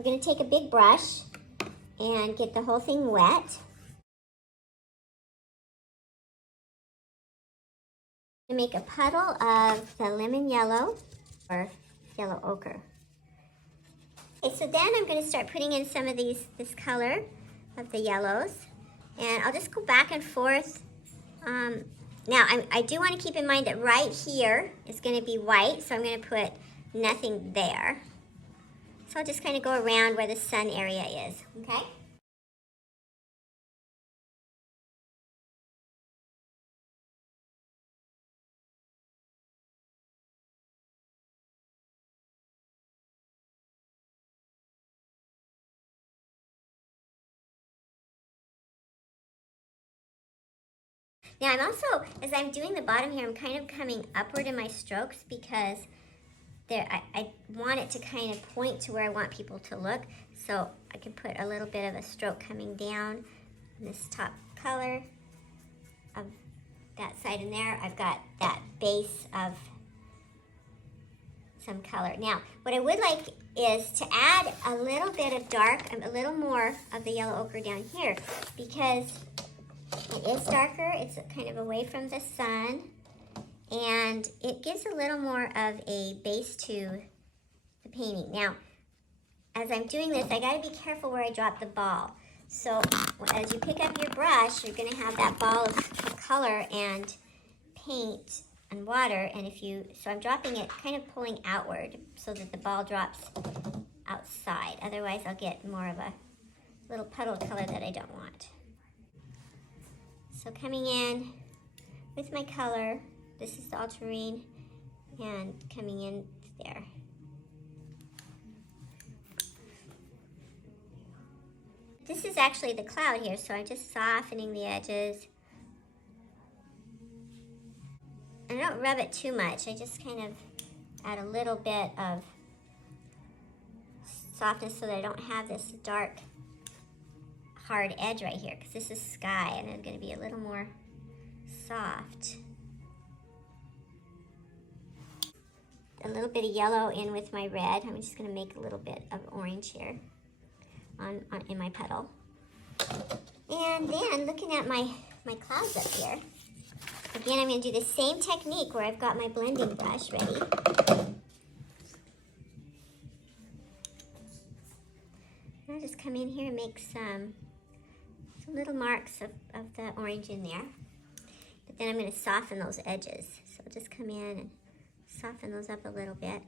we're going to take a big brush and get the whole thing wet. To make a puddle of the lemon yellow or yellow ochre. Okay, so then I'm going to start putting in some of this color of the yellows, and I'll just go back and forth. Now I do want to keep in mind that right here is going to be white, so I'm going to put nothing there. So I'll just kind of go around where the sun area is, okay? Now I'm also, as I'm doing the bottom here, I'm kind of coming upward in my strokes because I want it to kind of point to where I want people to look. So I can put a little bit of a stroke coming down in this top color of that side in there. I've got that base of some color. Now, what I would like is to add a little bit of dark, a little more of the yellow ochre down here because it is darker. It's kind of away from the sun. And it gives a little more of a base to the painting. Now, as I'm doing this, I gotta be careful where I drop the ball. So as you pick up your brush, you're gonna have that ball of color and paint and water. And so I'm dropping it, kind of pulling outward so that the ball drops outside. Otherwise, I'll get more of a little puddle of color that I don't want. So coming in with my color, this is the ultramarine, and coming in there. This is actually the cloud here, so I'm just softening the edges. I don't rub it too much. I just kind of add a little bit of softness so that I don't have this dark, hard edge right here, because this is sky, and it's going to be a little more soft. A little bit of yellow in with my red. I'm just going to make a little bit of orange here in my petal. And then looking at my clouds up here, again I'm going to do the same technique where I've got my blending brush ready. And I'll just come in here and make some little marks of the orange in there. But then I'm going to soften those edges. So I'll just come in and soften those up a little bit.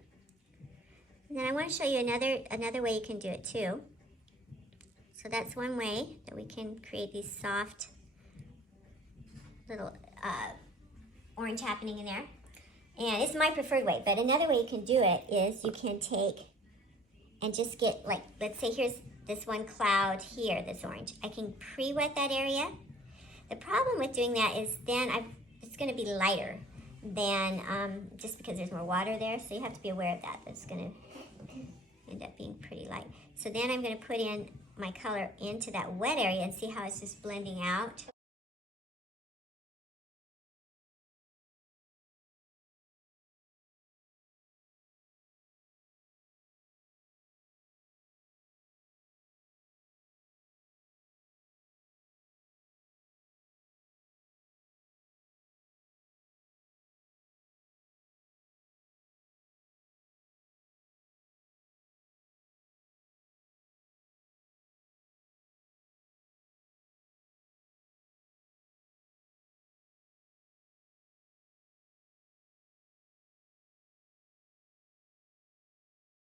And then I want to show you another way you can do it too. So that's one way that we can create these soft little orange happening in there. And it's my preferred way, but another way you can do it is you can take and just get, like, let's say here's this one cloud here that's orange. I can pre-wet that area. The problem with doing that is then it's going to be lighter than just because there's more water there, so you have to be aware of that. That's going to end up being pretty light. So then I'm going to put in my color into that wet area and see how it's just blending out.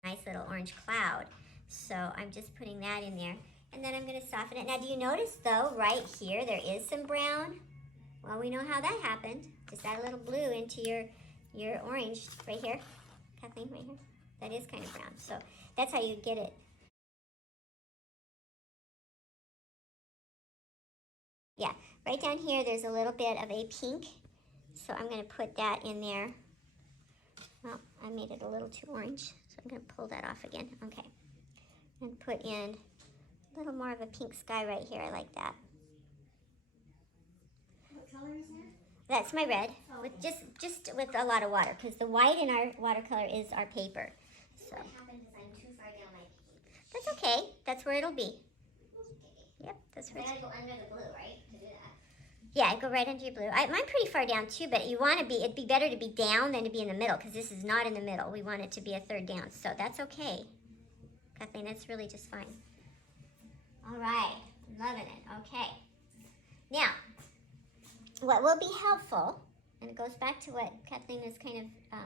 Nice little orange cloud. So I'm just putting that in there. And then I'm going to soften it. Now, do you notice, though, right here, there is some brown? Well, we know how that happened. Just add a little blue into your orange right here. Kathleen, right here. That is kind of brown. So that's how you get it. Yeah, right down here, there's a little bit of a pink. So I'm going to put that in there. Well, I made it a little too orange, so I'm going to pull that off again. Okay. And put in a little more of a pink sky right here. I like that. What color is that? That's my red, Oh, with just with a lot of water, because the white in our watercolor is our paper. So what happened is I'm too far down my page. That's okay. That's where it'll be. Yep, that's where I gotta go under the blue, right, to do that? Yeah, go right under your blue. Mine's pretty far down too, but you want to be, it'd be better to be down than to be in the middle, because this is not in the middle. We want it to be a third down, so that's okay. Kathleen, that's really just fine. All right, loving it, okay. Now, what will be helpful, and it goes back to what Kathleen was kind of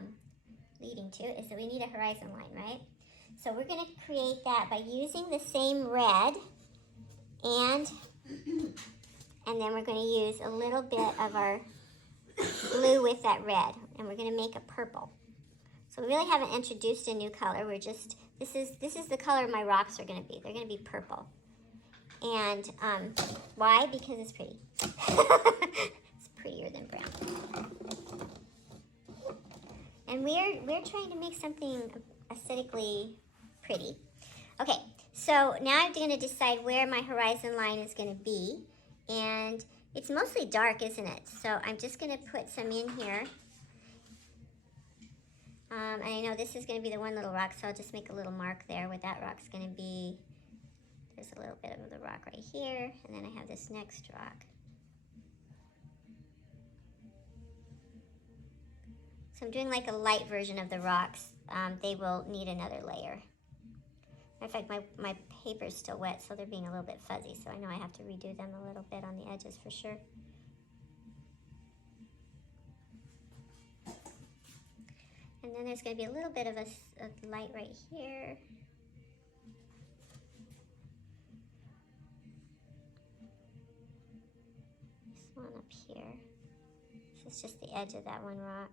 leading to, is that we need a horizon line, right? So we're going to create that by using the same red, and then we're going to use a little bit of our blue with that red, and we're going to make a purple. So we really haven't introduced a new color. We're just, this is the color my rocks are going to be. They're going to be purple. And why? Because it's pretty. It's prettier than brown. And we're trying to make something aesthetically pretty. Okay, so now I'm going to decide where my horizon line is going to be. And it's mostly dark, isn't it? So I'm just going to put some in here. And I know this is going to be the one little rock, so I'll just make a little mark there where that rock's going to be. There's a little bit of the rock right here, and then I have this next rock. So I'm doing like a light version of the rocks. They will need another layer. In fact, my paper's still wet, so they're being a little bit fuzzy, so I know I have to redo them a little bit on the edges for sure. And then there's going to be a little bit of a light right here. This one up here. This is just the edge of that one rock.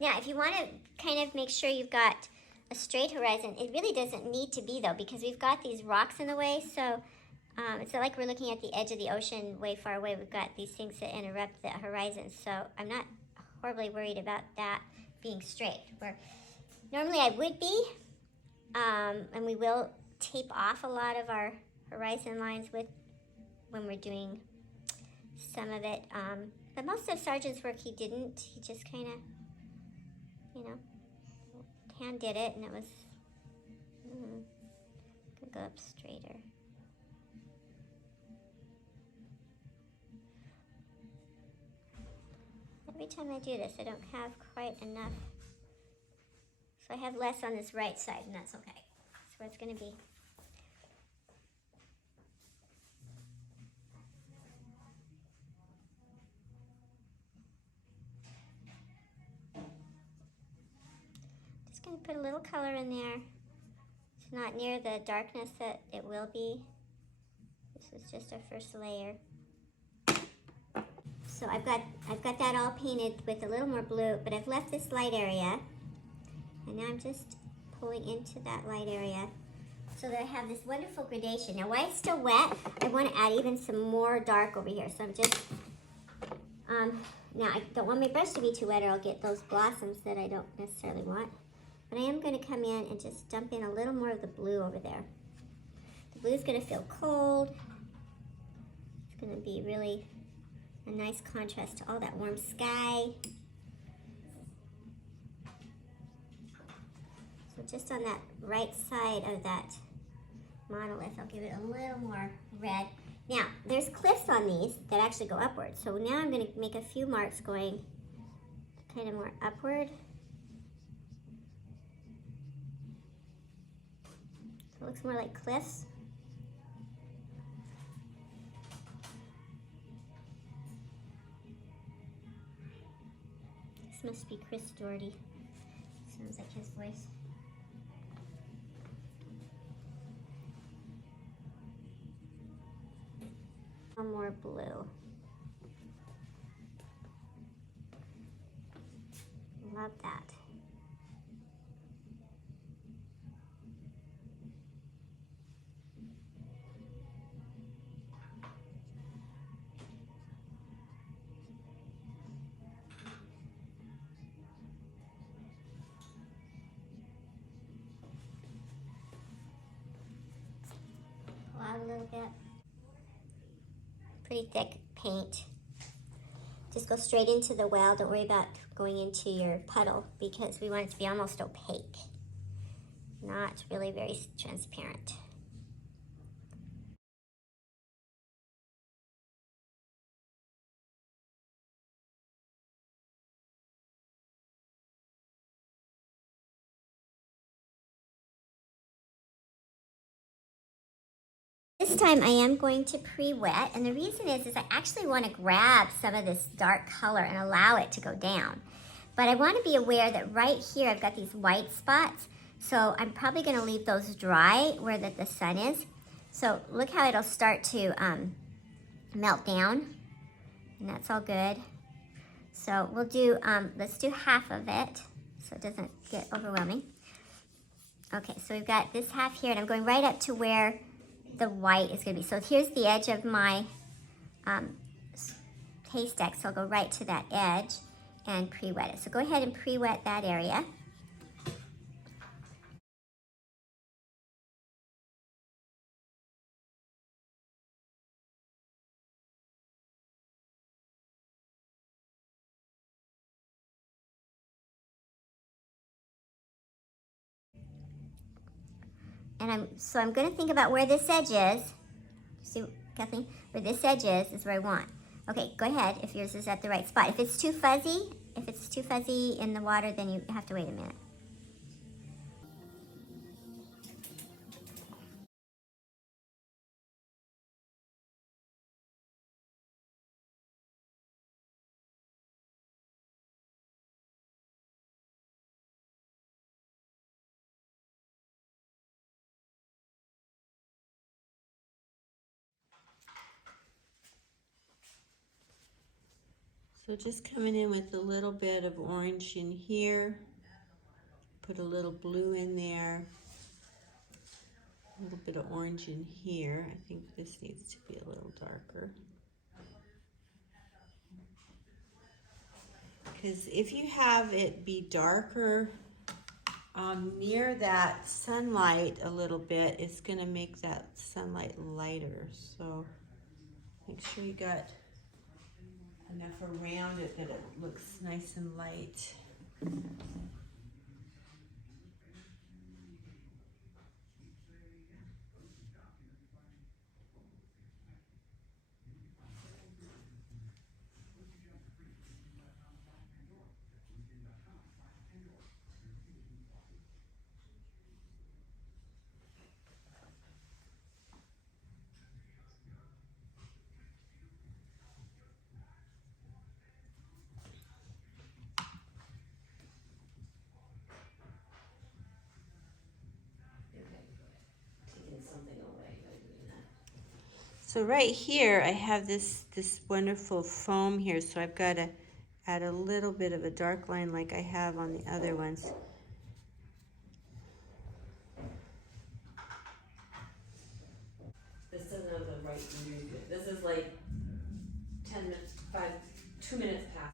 Now, if you want to kind of make sure you've got a straight horizon, it really doesn't need to be though, because we've got these rocks in the way, so it's not like we're looking at the edge of the ocean way far away. We've got these things that interrupt the horizon, so I'm not horribly worried about that being straight. Where normally I would be, and we will tape off a lot of our horizon lines when we're doing some of it, but most of Sargent's work he didn't. He just kind of, you know, hand did it, and it was gonna go up straighter. Every time I do this, I don't have quite enough, so I have less on this right side, and that's okay. That's where it's gonna be. Going to put a little color in there. It's not near the darkness that it will be. This is just our first layer. So I've got that all painted with a little more blue, but I've left this light area, and now I'm just pulling into that light area so that I have this wonderful gradation. Now while it's still wet, I want to add even some more dark over here. So I'm just now I don't want my brush to be too wet, or I'll get those blossoms that I don't necessarily want. But I am going to come in and just dump in a little more of the blue over there. The blue is going to feel cold. It's going to be really a nice contrast to all that warm sky. So just on that right side of that monolith, I'll give it a little more red. Now, there's cliffs on these that actually go upward. So now I'm going to make a few marks going kind of more upward. It looks more like cliffs. This must be Chris Doherty. Sounds like his voice. One more blue. Love that. A little bit. pretty thick paint. Just go straight into the well. Don't worry about going into your puddle because we want it to be almost opaque, not really very transparent. This time I am going to pre-wet, and the reason is I actually want to grab some of this dark color and allow it to go down. But I want to be aware that right here I've got these white spots, so I'm probably going to leave those dry where the sun is. So look how it'll start to melt down, and that's all good. So we'll do, let's do half of it so it doesn't get overwhelming. Okay, so we've got this half here, and I'm going right up to where the white is going to be. So here's the edge of my haystack, so I'll go right to that edge and pre-wet it. So go ahead and pre-wet that area. And I'm going to think about where this edge is. See, Kathleen, where this edge is where I want. Okay, go ahead if yours is at the right spot. If it's too fuzzy in the water, then you have to wait a minute. So just coming in with a little bit of orange in here, put a little blue in there, a little bit of orange in here. I think this needs to be a little darker. Because if you have it be darker near that sunlight a little bit, it's going to make that sunlight lighter. So make sure you got enough around it that it looks nice and light. So right here, I have this wonderful foam here, so I've got to add a little bit of a dark line like I have on the other ones. This doesn't have the right music. This is like 10 minutes, 2 minutes past.